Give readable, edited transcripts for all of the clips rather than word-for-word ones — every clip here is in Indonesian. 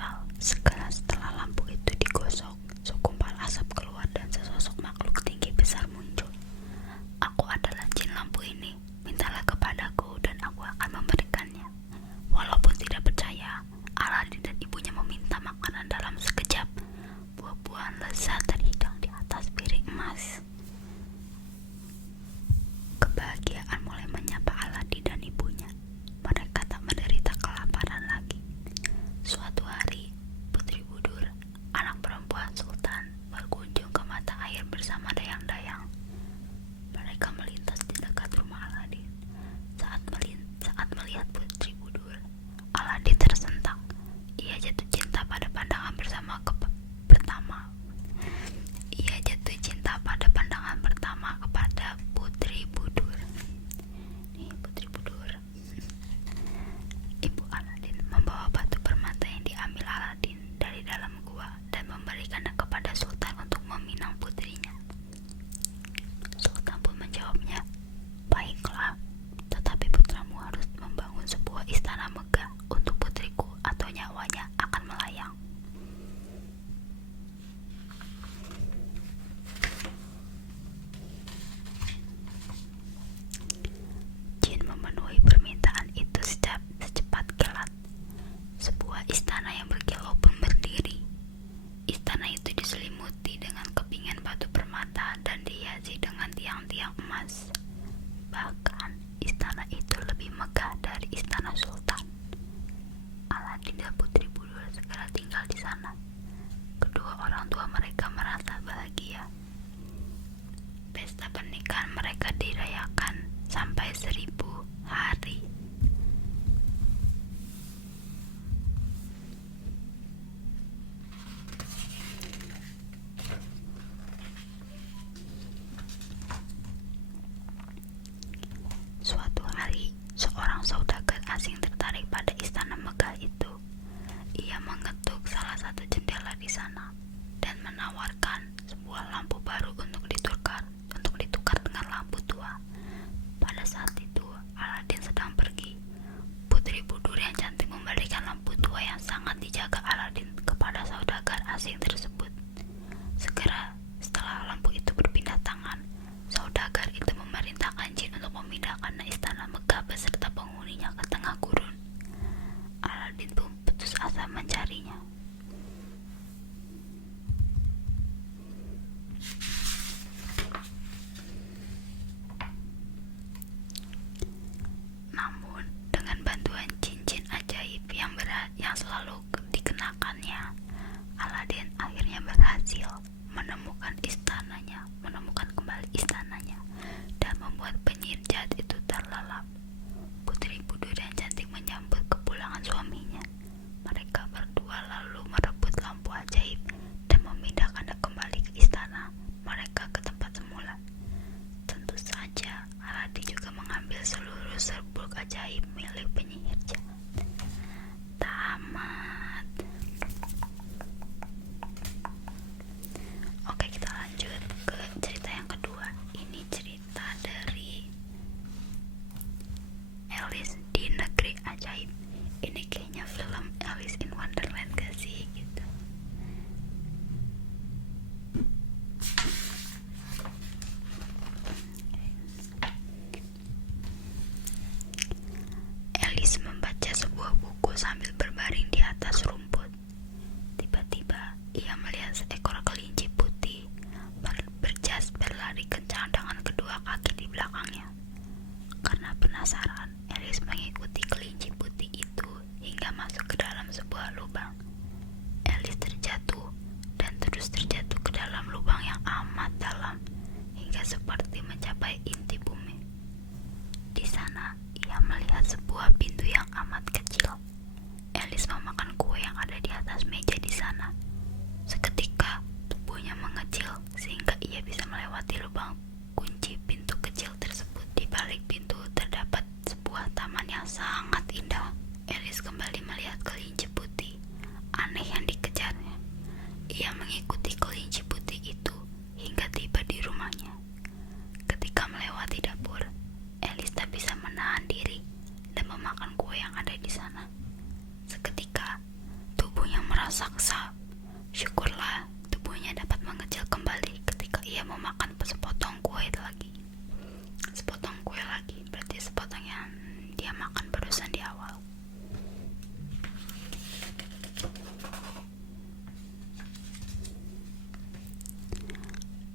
ritual. Segera setelah lampu itu digosok, segumpal asap keluar dan sesosok makhluk tinggi besar muncul. Aku adalah jin lampu ini. Mintalah kepadaku dan aku akan memberikannya. Walaupun tidak percaya, Aladin dan ibunya meminta makanan dalam sekejap. Buah-buahan lezat terhidang di atas piring emas. Kebahagiaan mulai menyapa Aladin dan ibunya. Mereka tak menderita kelaparan lagi. Suatu hari, Putri Budur, anak perempuan Sultan, berkunjung ke mata air bersama dayang-dayang. Mereka melintas di dekat rumah Aladin. Saat melihat Putri Budur, Aladin tersentak. Ia jatuh cinta pada pandangan pertama kepada Putri Budur. Nih, Putri Budur. Ibu Aladin membawa batu permata yang diambil Aladin dari dalam gua dan memberikannya kepada Sultan untuk meminang putrinya. Sultan pun menjawabnya, "Baiklah, tetapi putramu harus membangun sebuah istana megah untuk putriku atau nyawanya akan melayang." Jin memenuhi permintaan itu secepat kilat. Sebuah istana yang berkilau pun berdiri. Istana itu diselimuti dengan kepingan batu permata dan dihiasi dengan tiang-tiang emas. Bahkan istana itu lebih megah dari istana Sultan. Aladin dan Putri Budur segera tinggal di sana. Kedua orang tua mereka merasa bahagia. Pesta pernikahan mereka dirayakan sampai 1000 hari. Suatu hari, seorang saudagar asing tertarik pada istana megah itu. Ia mengetuk salah satu jendela di sana dan menawarkan sebuah lampu baru untuk ditukar dengan lampu tua. Pada saat itu, Aladin sedang pergi. Putri Budur yang cantik memberikan lampu tua yang sangat dijaga Aladin kepada saudagar asing tersebut. Segera setelah lampu itu berpindah tangan, saudagar itu memerintahkan jin untuk memindahkan istana megah beserta penghuninya ke tengah gurun. Aladin pun putus asa mencarinya. Namun, dengan bantuan cincin ajaib yang selalu dikenakannya, Aladin akhirnya berhasil menemukan kembali istananya dan membuat penyihir jahat itu terlelap. Putri Budur yang cantik menyambut kepulangan suaminya. Mereka berdua lalu merebut lampu ajaib dan memindahkannya kembali ke istana mereka ke tempat semula. Tentu saja, Aladin juga mengambil seluruh serbuk ajaib milik penyihir jahat. Tamat. Oke, kita lanjut ke cerita yang kedua. Ini cerita dari Alice di Negeri Ajaib. Ini kayaknya film Alice in Wonderland gak sih gitu. Alice membaca sebuah buku sambil berbaring di atas rumput. Tiba-tiba ia melihat seekor kelinci putih berjas berlari kencang dengan kedua kaki di belakangnya. Karena penasaran, Alice mengikuti kelinci putih itu hingga masuk ke dalam sebuah lubang. Alice terjatuh dan terus terjatuh ke dalam lubang yang amat dalam hingga seperti mencapai inti bumi. Di sana, ia melihat sebuah pintu yang amat kecil. Alice memakan kue yang ada di atas meja di sana. Seketika, tubuhnya mengecil sehingga ia bisa melewati lubang kunci pintu kecil tersebut. Di balik pintu terdapat sebuah taman yang sangat indah. Alice kembali melihat kelinci putih aneh yang dikejarnya. Ia mengikuti kelinci putih itu hingga tiba di rumahnya. Ketika melewati dapur, Alice tak bisa menahan diri dan memakan kue yang ada di sana. Seketika, tubuhnya merasa raksasa. Syukurlah tubuhnya dapat mengecil kembali ketika ia memakan sepotong kue lagi. Sepotong kue lagi, berarti sepotong yang dia makan barusan di awal.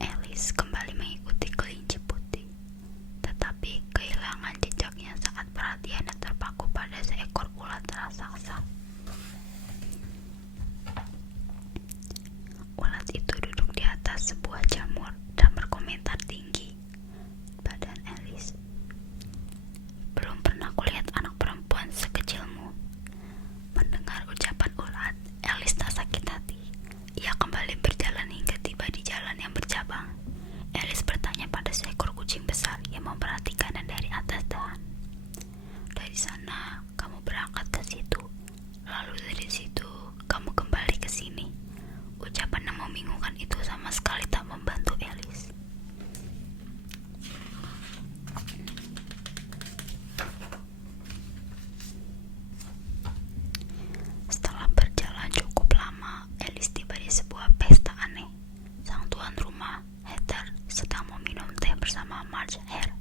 Alice kembali mengikuti kelinci putih, tetapi kehilangan jejaknya saat perhatiannya terpaku pada seekor ulat raksasa. Ulat itu duduk di atas sebuah jamur dan berkomentar tinggi. Badan Alice, belum pernah kulihat anak perempuan sekecilmu. Mendengar ucapan ulat, Alice tak sakit hati. Ia kembali berjalan hingga tiba di jalan yang bercabang. Alice bertanya pada seekor kucing besar yang memperhatikannya dari atas dahan. Dari sana, kamu berangkat ke situ. Lalu dari situ, kamu kembali ke sini. Ucapan yang membingungkan itu sama sekali tak membantu Alice. Setelah berjalan cukup lama, Alice tiba di sebuah pesta aneh. Sang tuan rumah, Heather, sedang meminum teh bersama March Hare.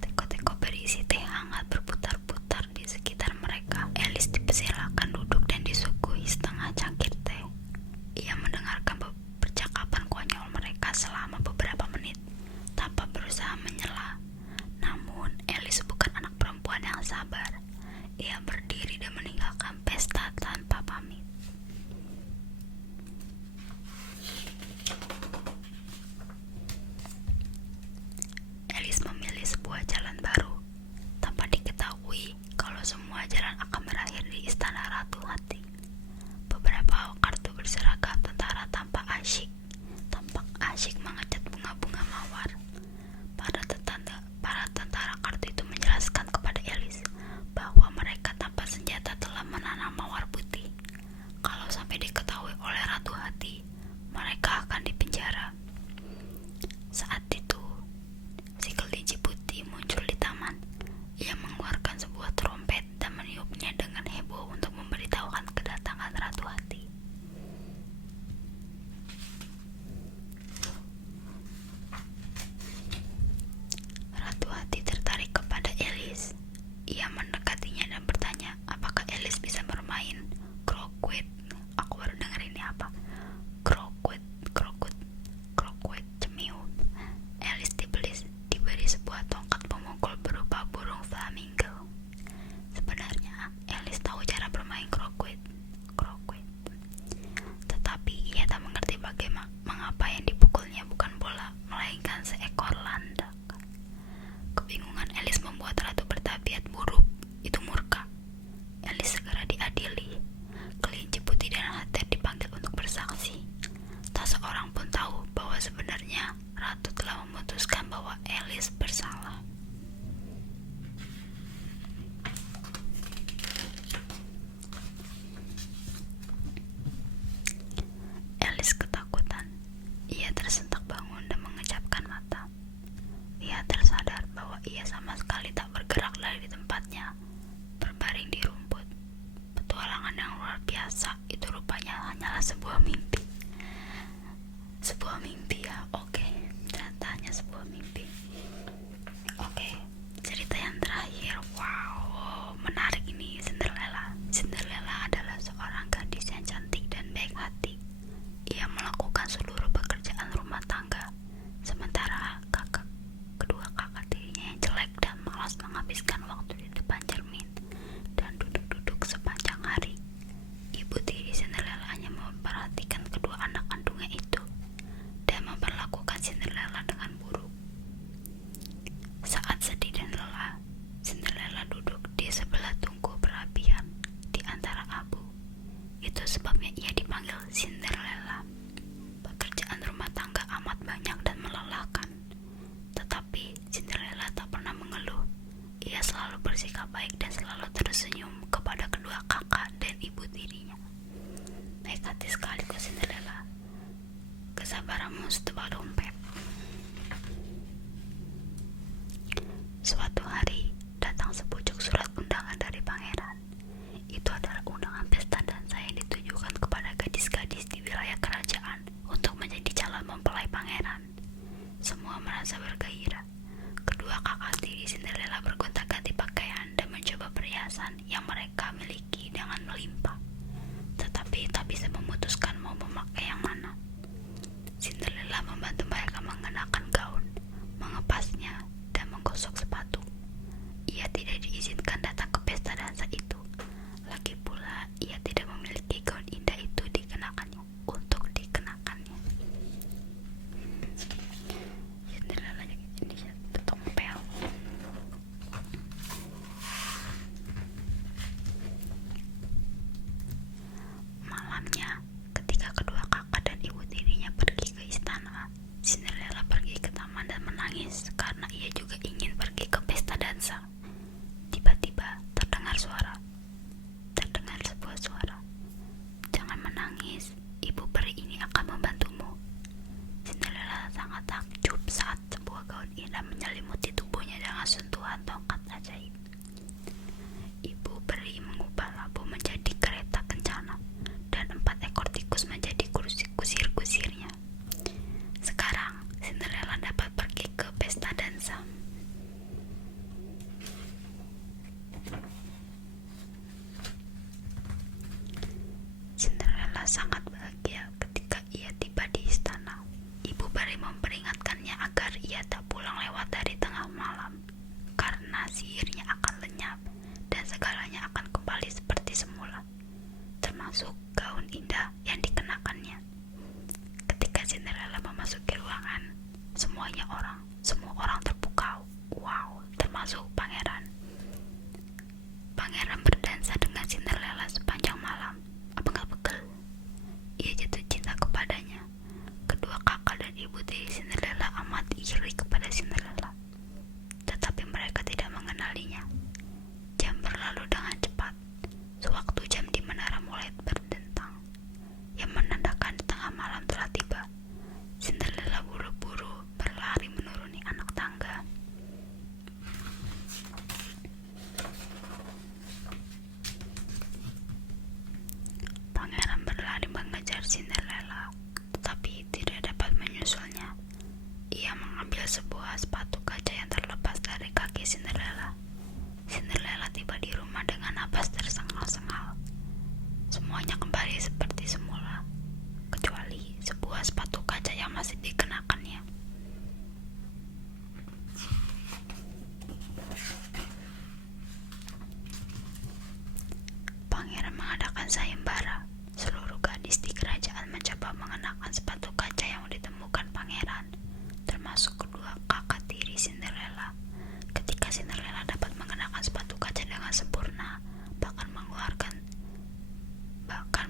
Teko-teko berisi teh hangat berputar-putar di sekitar mereka. Alice dipersilakan duduk dan disuguhi setengah cangkir teh. Ia mendengarkan percakapan konyol mereka selama beberapa menit tanpa berusaha menyela. Namun, Alice bukan anak perempuan yang sabar. Ia berdiri dan meninggalkan pesta tanpa pamit. Alice memilih sebuah jalan baru, tanpa diketahui kalau semua jalan akan berakhir di istana Ratu Hati. Beberapa kartu berseragam tentara tampak asyik mengecat bunga-bunga mawar. Para tentara kartu itu menjelaskan kepada Alice bahwa mereka tanpa senjata telah menanam mawar putih. Kalau sampai diketahui oleh Ratu Hati, mereka akan dipenjara. Saat itu, si kelinci putih muncul di taman. Ia mengeluarkan sebuah trompet dan meniupnya dengan heboh untuk memberitahukan kedatangan Ratu Hati. Ratu Hati tertarik kepada Alice. Ia mendekatinya dan bertanya apakah Alice bisa bermain croquet. Aku baru dengar ini apa? Croquet, cemiut. Alice diberi sebuah tongkat pemukul berupa burung flamingo. Sebenarnya Alice tahu cara bermain croquet. Tetapi ia tak mengerti mengapa yang dipukulnya bukan bola, melainkan seekor landak. Kebingungan Alice membuat Ratu bertabiat buruk itu murka. Alice segera diadili. Kelinci putih dan Heather dipanggil untuk bersaksi. Tak seorang pun tahu bahwa sebenarnya Ratu telah memutuskan bahwa Alice bersalah. Alice ketakutan. Ia tersentak bangun dan mengejapkan mata. Ia tersadar bahwa ia sama sekali tak bergerak dari tempatnya, berbaring di rumput. Petualangan yang luar biasa itu rupanya hanyalah sebuah mimpi. Sebuah mimpi ya, oke. Ternyata hanya sebuah mimpi. Oke, cerita yang terakhir. Wow, menarik ini. Cinderella adalah seorang gadis yang cantik dan baik hati. Ia melakukan seluruh pekerjaan rumah tangga, sementara kedua kakak tirinya yang jelek dan malas menghabiskan waktu di depan cermin dan duduk-duduk sepanjang hari. Ibu tiri Cinderella hanya memperhatikan kedua anak kandungnya itu dan memperlakukan Cinderella dengan buruk. Saat sedih dan lelah, Cinderella duduk di sebelah tungku perapian di antara abu. Itu sebabnya ia dipanggil Cinderella. Pekerjaan rumah tangga amat banyak dan melelahkan. Tetapi Cinderella tak pernah mengeluh. Ia selalu bersikap baik dan selalu tersenyum kepada kedua kakak dan ibu tirinya. Baik hati sekali kau Cinderella. Kesabaranmu setebal dompet. Suatu hari datang sepucuk surat undangan dari semua merasa bergairah. Kedua kakak tiri Cinderella bergonta-ganti pakaian dan mencoba perhiasan yang mereka miliki dengan melimpah, tetapi tak bisa memutuskan mau memakai yang mana. Cinderella membantu mereka mengenakan gaun, mengepasnya, dan menggosok sepatu. Ia tidak diizinkan datang ke pesta dansa itu. Lagi pula, ia tidak memiliki gaun indah itu untuk dikenakannya. Cinderella ini tutup pel. Malamnya, ketika kedua kakak dan ibu tirinya pergi ke istana, Cinderella pergi ke taman dan menangis karena ia juga ingin pergi ke pesta dansa. Tiba-tiba terdengar sebuah suara. "Jangan menangis, ibu peri ini akan membantumu." Cinderella sangat takjub saat sebuah gaun indah menyelimuti tubuhnya dengan sentuhan tongkat ajaib. Ibu peri mengubah labu menjadi kereta kencana dan 4 ekor tikus menjadi kusir-kusirnya. Sekarang Cinderella dapat pergi ke pesta dansa. Cinderella sangat bahagia ketika ia tiba di istana. Ibu peri memperingatkannya agar ia tak pulang lewat dari tengah malam, karena sihirnya akan lenyap dan segalanya akan kembali seperti semula, termasuk gaun indah yang dikenakannya. Ketika Cinderella memasuki ruangan, semua orang terpukau. Wow, termasuk pangeran. Pangeran berdansa dengan Cinderella sepanjang malam. Apa gak pegel? Ia jatuh cinta kepadanya. Kedua kakak dan ibu tiri Cinderella amat iri kepada Cinderella, tetapi mereka tidak mengenalinya. Jam berlalu dengan cepat. Sewaktu jam di menara mulai berdentang, yang menandakan tengah malam telah tiba. Cinderella buru-buru berlari menuruni anak tangga. Pangeran berlari mengejar Cinderella, tetapi tidak dapat menyusulnya. Ia mengambil sebuah sepatu kaca yang terlepas dari kaki Cinderella. Cinderella tiba di rumah dengan napas tersengal-sengal. Semuanya kembali seperti semula, kecuali sebuah sepatu kaca yang masih dikenakannya. Pangeran mengadakan sayembara. Seluruh gadis di kerajaan mencoba mengenakan sepatu kaca yang ditemukan pangeran, termasuk kedua kakak tiri Cinderella. Ketika Cinderella dapat mengenakan sepatu kaca dengan sempurna, bahkan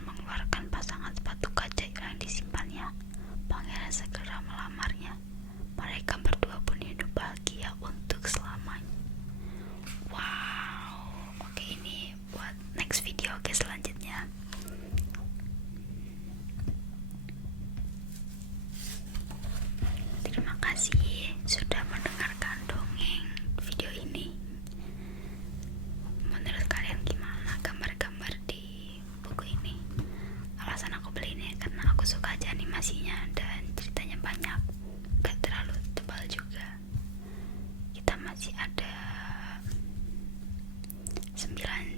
mengeluarkan pasangan sepatu kaca yang disimpannya, pangeran segera melamarnya. Mereka berdua pun hidup bahagia untuk selamanya. Wow, oke, ini buat next video selanjutnya. Terima kasih sudah mendengarkan dongeng video ini. Menurut kalian gimana gambar-gambar di buku ini? Alasan aku beli ini karena aku suka aja animasinya dan ceritanya banyak, gak terlalu tebal juga. Kita masih ada 9